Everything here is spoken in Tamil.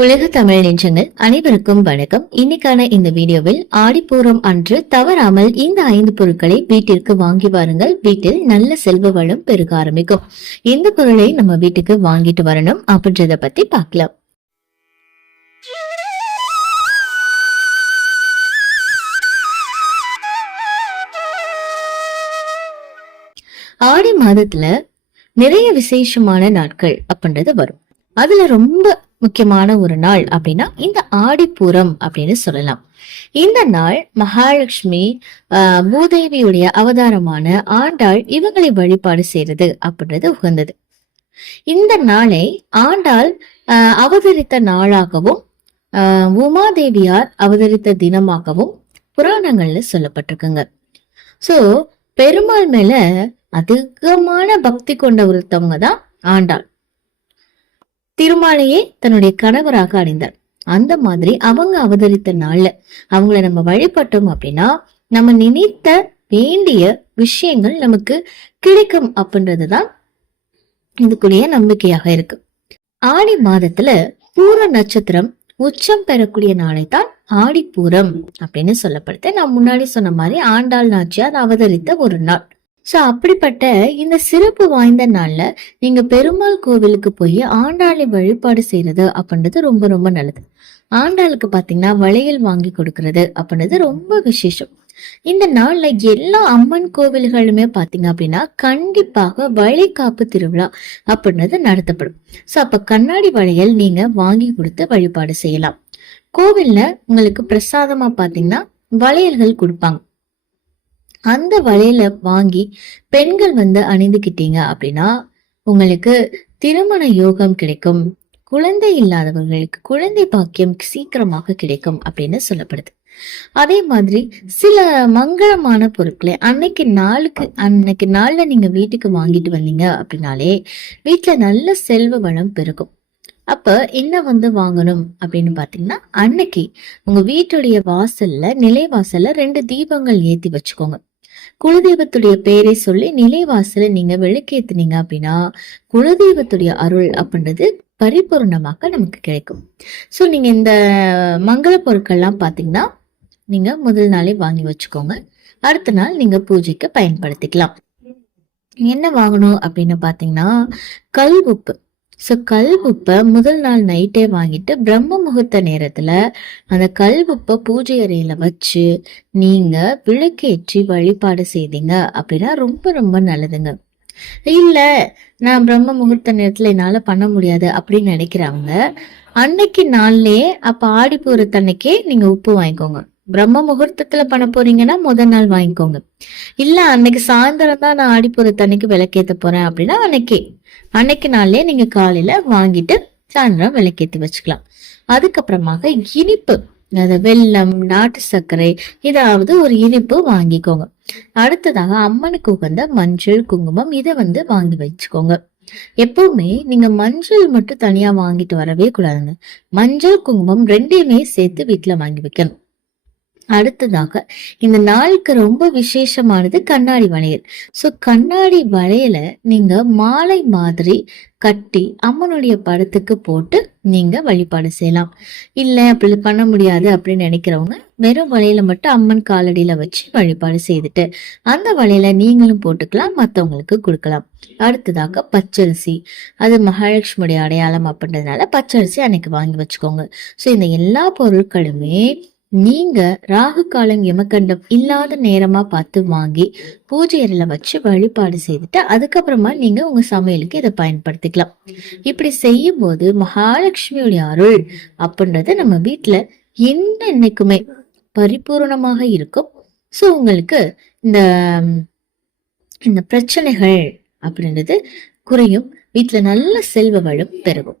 உலக தமிழ் நெஞ்சங்கள் அனைவருக்கும் வணக்கம். இன்னைக்கான இந்த வீடியோவில் ஆடிப்பூரம் அன்று தவறாமல் இந்த ஐந்து பொருட்களை வீட்டிற்கு வாங்கி வாருங்கள். வீட்டில் நல்ல செல்வ வளம் பெருக ஆரம்பிக்கும். இந்த பொருளை நம்ம வீட்டுக்கு வாங்கிட்டு வரணும் அப்படின்றத பத்தி பார்க்கலாம். ஆடி மாதத்துல நிறைய விசேஷமான நாட்கள் அப்படின்றது வரும். அதுல ரொம்ப முக்கியமான ஒரு நாள் அப்படின்னா இந்த ஆடிப்பூரம் அப்படின்னு சொல்லலாம். இந்த நாள் மகாலட்சுமி பூதேவியுடைய அவதாரமான ஆண்டாள் இவங்களை வழிபாடு செய்யறது அப்படின்றது உகந்தது. இந்த நாளை ஆண்டாள் ஆஹ், அவதரித்த நாளாகவும் ஆஹ், உமாதேவியார் அவதரித்த தினமாகவும் புராணங்கள்ல சொல்லப்பட்டிருக்குங்க. சோ பெருமாள் மேல அதிகமான பக்தி கொண்ட ஒருத்தவங்க தான் ஆண்டாள். திருமாலையே தன்னுடைய கணவராக அடைந்தார். அந்த மாதிரி அவங்க அவதரித்த நாள்ல அவங்கள நம்ம வழிபட்டோம் அப்படின்னா நம்ம நினைத்த வேண்டிய விஷயங்கள் நமக்கு கிடைக்கும் அப்படின்றதுதான் இதுக்குரிய நம்பிக்கையாக இருக்கு. ஆடி மாதத்துல பூர நட்சத்திரம் உச்சம் பெறக்கூடிய நாளை தான் ஆடிப்பூரம் அப்படின்னு சொல்லப்படுது. நான் முன்னாடி சொன்ன மாதிரி ஆண்டாள் நாச்சியார் அவதரித்த ஒரு நாள். ஸோ அப்படிப்பட்ட இந்த சிறப்பு வாய்ந்த நாள்ல நீங்கள் பெருமாள் கோவிலுக்கு போய் ஆண்டாளை வழிபாடு செய்யறது அப்படின்றது ரொம்ப ரொம்ப நல்லது. ஆண்டாளுக்கு பார்த்தீங்கன்னா வளையல் வாங்கி கொடுக்கறது அப்படின்றது ரொம்ப விசேஷம். இந்த நாள்ல எல்லா அம்மன் கோவில்களுமே பார்த்தீங்க அப்படின்னா கண்டிப்பாக வளைகாப்பு திருவிழா அப்படின்றது நடத்தப்படும். ஸோ அப்போ கண்ணாடி வளையல் நீங்கள் வாங்கி கொடுத்து வழிபாடு செய்யலாம். கோவில்ல உங்களுக்கு பிரசாதமாக பார்த்தீங்கன்னா வளையல்கள் கொடுப்பாங்க. அந்த வழியில வாங்கி பெண்கள் வந்து அணிந்துக்கிட்டீங்க அப்படின்னா உங்களுக்கு திருமண யோகம் கிடைக்கும். குழந்தை இல்லாதவர்களுக்கு குழந்தை பாக்கியம் சீக்கிரமாக கிடைக்கும் அப்படின்னு சொல்லப்படுது. அதே மாதிரி சில மங்களமான பொருட்களை அன்னைக்கு நாளுக்கு அன்னைக்கு நாள்ல நீங்க வீட்டுக்கு வாங்கிட்டு வந்தீங்க அப்படின்னாலே வீட்டுல நல்ல செல்வ வளம் பெருகும். அப்ப என்ன வந்து வாங்கணும் அப்படின்னு பாத்தீங்கன்னா அன்னைக்கு உங்க வீட்டுடைய வாசல்ல நிலைவாசல்ல ரெண்டு தீபங்கள் ஏத்தி வச்சுக்கோங்க. குலதெய்வத்துடைய பேரை சொல்லி நிலைவாசல நீங்க விளக்கேத்துனீங்க அப்படின்னா குலதெய்வத்துடைய அருள் அப்படின்றது பரிபூர்ணமாக நமக்கு கிடைக்கும். ஸோ நீங்க இந்த மங்கள பொருட்கள்லாம் பாத்தீங்கன்னா நீங்க முதல் நாளே வாங்கி வச்சுக்கோங்க. அடுத்த நாள் நீங்க பூஜைக்கு பயன்படுத்திக்கலாம். என்ன வாங்கணும் அப்படின்னு பாத்தீங்கன்னா கல் உப்பு. ஸோ கல் உப்பை முதல் நாள் நைட்டே வாங்கிட்டு பிரம்ம முகூர்த்த நேரத்தில் அந்த கல் உப்பை பூஜை அறையில் வச்சு நீங்கள் விளக்கேற்றி வழிபாடு செய்தீங்க அப்படின்னா ரொம்ப ரொம்ப நல்லதுங்க. இல்லை நான் பிரம்ம முகூர்த்த நேரத்தில் என்னால் பண்ண முடியாது அப்படின்னு நினைக்கிறவங்க அன்னைக்கு நாள்லேயே அப்போ ஆடி போகிறத்தன்னைக்கே நீங்கள் உப்பு வாங்கிக்கோங்க. பிரம்ம முகூர்த்தத்துல பண்ண போறீங்கன்னா முதல் நாள் வாங்கிக்கோங்க. இல்ல அன்னைக்கு சாயந்தரம் தான் நான் ஆடி பூரத்தன்னைக்கு விளக்கேத்த போறேன் அப்படின்னா அன்னைக்கே. அன்னைக்கு நாள்லயே நீங்க காலையில வாங்கிட்டு சாயந்தரம் விளக்கேத்தி வச்சுக்கலாம். அதுக்கப்புறமாக இனிப்பு அதாவது வெல்லம் நாட்டு சர்க்கரை ஏதாவது ஒரு இனிப்பு வாங்கிக்கோங்க. அடுத்ததாக அம்மனுக்கு உகந்த மஞ்சள் குங்குமம் இதை வந்து வாங்கி வச்சுக்கோங்க. எப்பவுமே நீங்க மஞ்சள் மட்டும் தனியா வாங்கிட்டு வரவே கூடாதுங்க. மஞ்சள் குங்குமம் ரெண்டையுமே சேர்த்து வீட்டுல வாங்கி வைக்கணும். அடுத்ததாக இந்த நாளுக்கு ரொம்ப விசேஷமானது கண்ணாடி வளையல். ஸோ கண்ணாடி வளையலை நீங்க மாலை மாதிரி கட்டி அம்மனுடைய படத்துக்கு போட்டு நீங்க வழிபாடு செய்யலாம். இல்லை அப்படி பண்ண முடியாது அப்படின்னு நினைக்கிறவங்க வெறும் வளையல மட்டும் அம்மன் காலடியில வச்சு வழிபாடு செய்துட்டு அந்த வளையல நீங்களும் போட்டுக்கலாம் மற்றவங்களுக்கு கொடுக்கலாம். அடுத்ததாக பச்சரிசி. அது மகாலட்சுமியுடைய அடையாளம் அப்படின்றதுனால பச்சரிசி அன்னைக்கு வாங்கி வச்சுக்கோங்க. ஸோ இந்த எல்லா பொருட்களுமே நீங்க ராகு காலம் யமகண்டம் இல்லாத நேரமா பார்த்து வாங்கி பூஜை அறையில வச்சு வழிபாடு செய்துட்டு அதுக்கப்புறமா நீங்க உங்க சமையலுக்கு இதை பயன்படுத்திக்கலாம். இப்படி செய்யும் போது மகாலட்சுமியுடைய அருள் அப்படின்றது நம்ம வீட்டுல என்ன என்னைக்குமே பரிபூரணமாக இருக்கும். ஸோ உங்களுக்கு இந்த இந்த பிரச்சனைகள் அப்படின்றது குறையும். வீட்டுல நல்ல செல்வ வளம் பெருகும்.